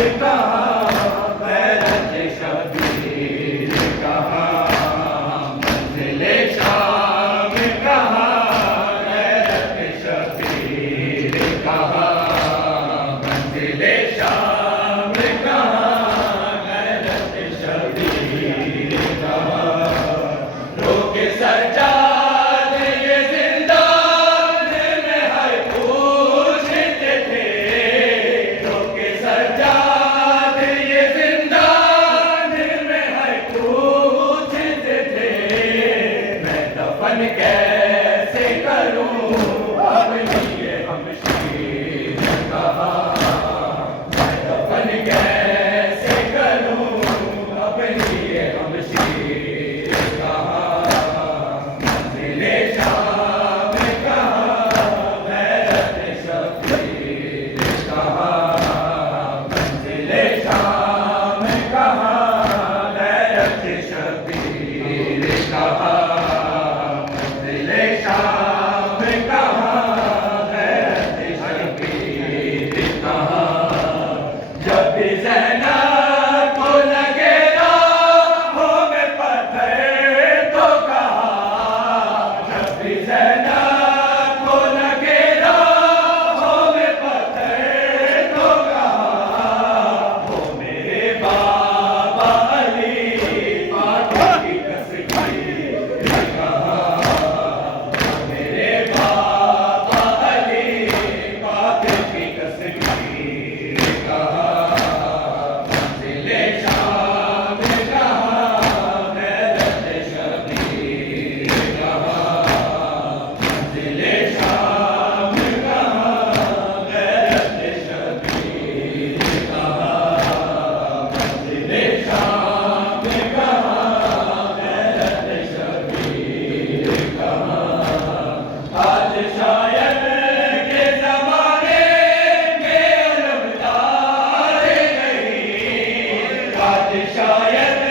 कहाँ गैरत शबीर कहाँ मंजिले शाम कहाँ गैरत शबीर कहाँ मंजिले शाम कहाँ गैरत शबीर कहाँ रोके सज्जाद ये जिंदान में हर पूछते थे रोके सज्जाद ये जिंदान में हर पूछते थे मैं दफन कैसे करूं अपनी ये हमशीर कहाँ मैं दफन कैसे करूं अपनी ये हमशीर कहाँ मंजिले शाम कहाँ गैरत शबीर कहाँ मंजिले शाम कहाँ गैरत शबीर कहाँ मंजिले शाम कहाँ गैरत शबीर कहाँ जब भी ज़ैनब को लगे राहों में पत्थर तो कहा जब भी ज़ैनब को लगे राहों में पत्थर तो कहा वो मेरे बाबा अली पाक की तस्वीर कहा वो मेरे बाबा अली पाक की तस्वीर कहा मंजिले शाम कहाँ गैरत शबीर कहाँ मंजिले शाम कहाँ गैरत शबीर कहाँ मंजिले शाम कहाँ गैरत शबीर कहाँ आज शायद के ज़माने में अलमदार नहीं आज शायद